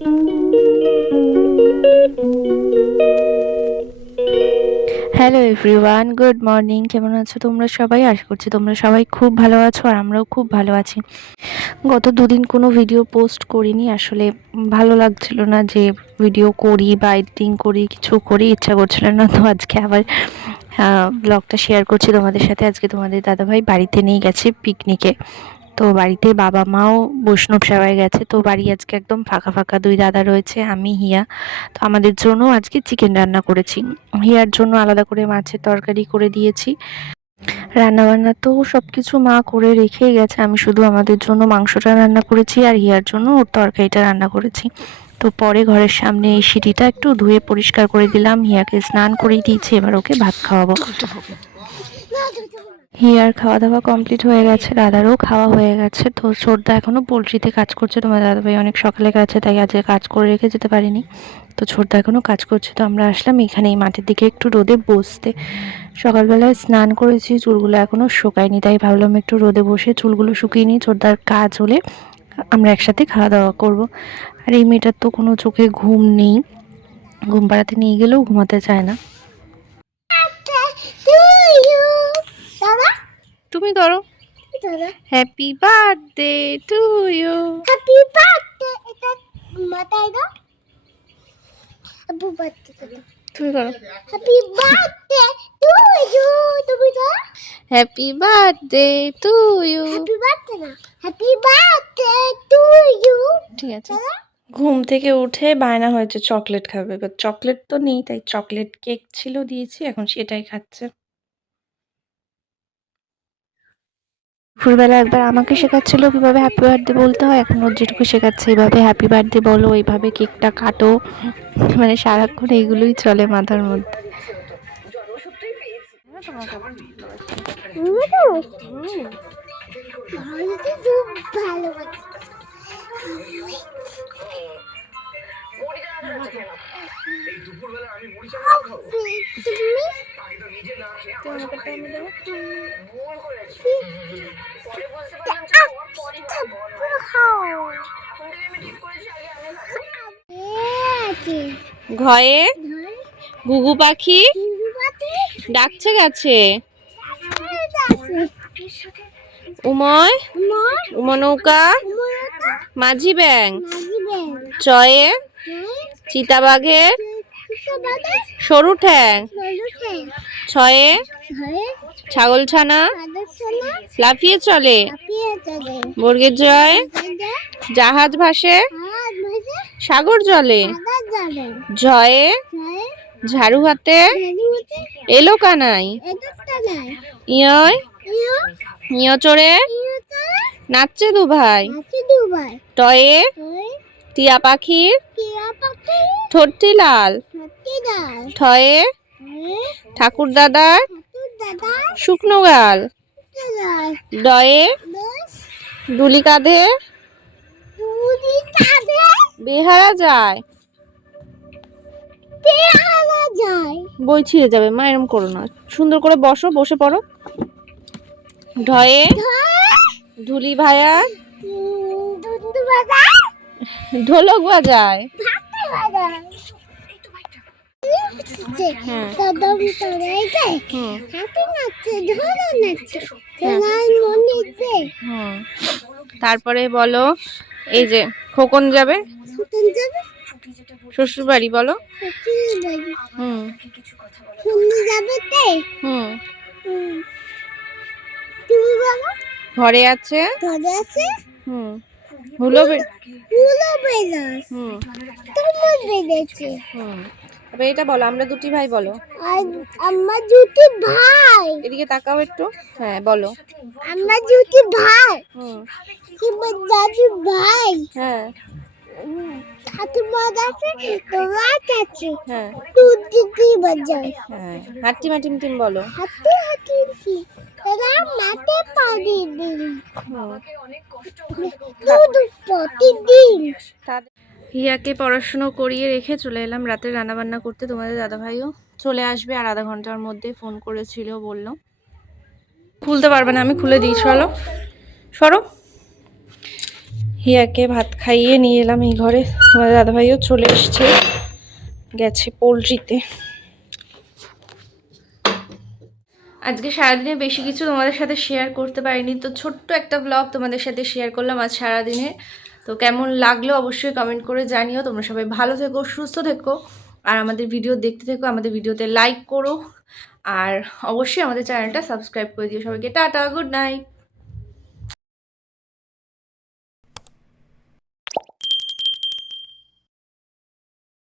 Hello everyone, good morning. কেমন আছো তোমরা সবাই? আশা করছি তোমরা সবাই খুব ভালো আছো আর আমরাও খুব ভালো আছি। গত দুদিন কোনো ভিডিও পোস্ট করিনি, আসলে ভালো লাগছিল না যে ভিডিও করি বা এডিটিং করি, কিছু করি ইচ্ছা করছিল না। তো আজকে আবার ব্লগটা শেয়ার করছি তোমাদের সাথে। আজকে তোমাদের দাদাভাই বাড়িতে নিয়ে গেছে পিকনিকে। তো বাড়িতে বাবা মাও বৈষ্ণব সেবায় গেছে, তো বাড়ি আজকে একদম ফাঁকা ফাঁকা। দুই দাদা রয়েছে, আমি, হিয়া। তো আমাদের জন্য আজকে চিকেন রান্না করেছি। হিয়ার জন্য আলাদা করে মাছের তরকারি করে দিয়েছি। রান্নাবান্না তো সব কিছু মা করে রেখেই গেছে, আমি শুধু আমাদের জন্য মাংসটা রান্না করেছি আর হিয়ার জন্য ওর তরকারিটা রান্না করেছি। তো পরে ঘরের সামনে এই সিঁড়িটা একটু ধুয়ে পরিষ্কার করে দিলাম, হিয়াকে স্নান করিয়ে দিয়েছি, এবার ওকে ভাত খাওয়াবো। হিয়ার খাওয়া দাওয়া কমপ্লিট হয়ে গেছে, দাদারও খাওয়া হয়ে গেছে। তো ছোটদা এখনও পোলট্রিতে কাজ করছে, তোমার দাদাভাই অনেক সকালে গেছে তাই আজকে কাজ করে রেখে যেতে পারিনি। তো ছোটদা এখনও কাজ করছে। তো আমরা আসলাম এখানে এই মাঠের দিকে একটু রোদে বসতে। সকালবেলায় স্নান করেছি, চুলগুলো এখনও শুকায়নি, তাই ভাবলাম একটু রোদে বসে চুলগুলো শুকিয়ে নিই। ছোটদার কাজ হলে আমরা একসাথে খাওয়া দাওয়া করব। আর এই মেয়েটার তো কোনো চোখে ঘুম নেই, ঘুম পাড়াতে নিয়ে গেলেও ঘুমাতে চায় না। তুমি ধরো। Happy birthday to you. Happy birthday. এটা মাথায় দাও। Happy birthday. তুমি করো। Happy birthday to you. তুমি দাও। Happy birthday to you. Happy birthday না, হ্যাপি বার্থডে টু ইউ। ঠিক আছে। ঘুম থেকে উঠে বায়না হয়েছে চকলেট খাবে, বাট চকলেট তো নেই, তাই চকলেট কেক ছিল দিয়েছি, এখন সেটাই খাচ্ছে। দুপুরবেলা একবার আমাকে শেখাচ্ছিল কিভাবে হ্যাপি বার্থডে বলতে হয়, এখন ওর যেটুকু শেখাচ্ছে এইভাবে হ্যাপি বার্থডে বলো, এইভাবে কেকটা কাটো। মানে সারাক্ষণ এইগুলোই চলে মাথার মধ্যে। ভালো ঘয়ে ঘুঘু পাখি ডাকছে গেছে। উময় উমনৌকা মাঝি ব্যাং চয়ে চিতাবাঘের সরু ঠ্যাং ছয়ে ছাগলছানা লাফিয়ে চলে বর্গের জয় জাহাজ ভাসে সাগর জলে জয়ে ঝাড়ু হাতে এলো কানাই ইয় ইয় চড়ে নাচছে দু ভাই টয়ে টিয়া পাখির ঠোঁটটি লাল ঠয়ে ঠাকুর দাদার শুকনো গাল ডয়ে ডুলি কাঁধে বেহারা যায়। বই ছিঁড়ে যাবে মা, এরম করো না, সুন্দর করে বসো, বসে পড়ো। ঢয়ে ঢুলি ভায়া ঢোলক বাজায়। তারপরে বলো, এই যে খোকন যাবে শ্বশুর বাড়ি, বলো। ঘরে আছে। হুলো তবে এটা বলো, আমরা দুটি ভাই, বলো। আমরা দুটি ভাই। এদিকে তাকাও একটু, হ্যাঁ বলো। আমরা দুটি ভাই। কি দাদু ভাই। হ্যাঁ ঠাকুর আছে, তোমার আছে। হ্যাঁ দুটি বাজায়। হ্যাঁ হাট্টি মাটিম টিম বলো। হাতে হাতে কি এরা মাঠে পানি দিন। দুধ প্রতিদিন। হিয়াকে পড়াশুনো করিয়ে রেখে চলে এলাম রাতে রান্নাবান্না করতে। তোমাদের দাদাভাইও চলে আসবে আর আধা ঘন্টার মধ্যে, ফোন করেছিল, বললো। খুলতে পারবে না, আমি খুলে দিই, চলো সরো। হিয়াকে ভাত খাইয়ে নিয়ে এলাম এই ঘরে। তোমাদের দাদাভাইও চলে এসছে, গেছে পোলট্রিতে। আজকে সারাদিনে বেশি কিছু তোমাদের সাথে শেয়ার করতে পারিনি, তো ছোট্ট একটা ব্লগ তোমাদের সাথে শেয়ার করলাম আজ সারাদিনে। তো কেমন লাগলো অবশ্যই কমেন্ট করে জানিও। তোমরা সবাই ভালো থেকো, সুস্থ থেকো, আর আমাদের ভিডিও দেখতে থেকো। আমাদের ভিডিওতে লাইক করো, আর অবশ্যই আমাদের চ্যানেলটা সাবস্ক্রাইব করে দিও। সবাইকে টাটা, গুড নাইট।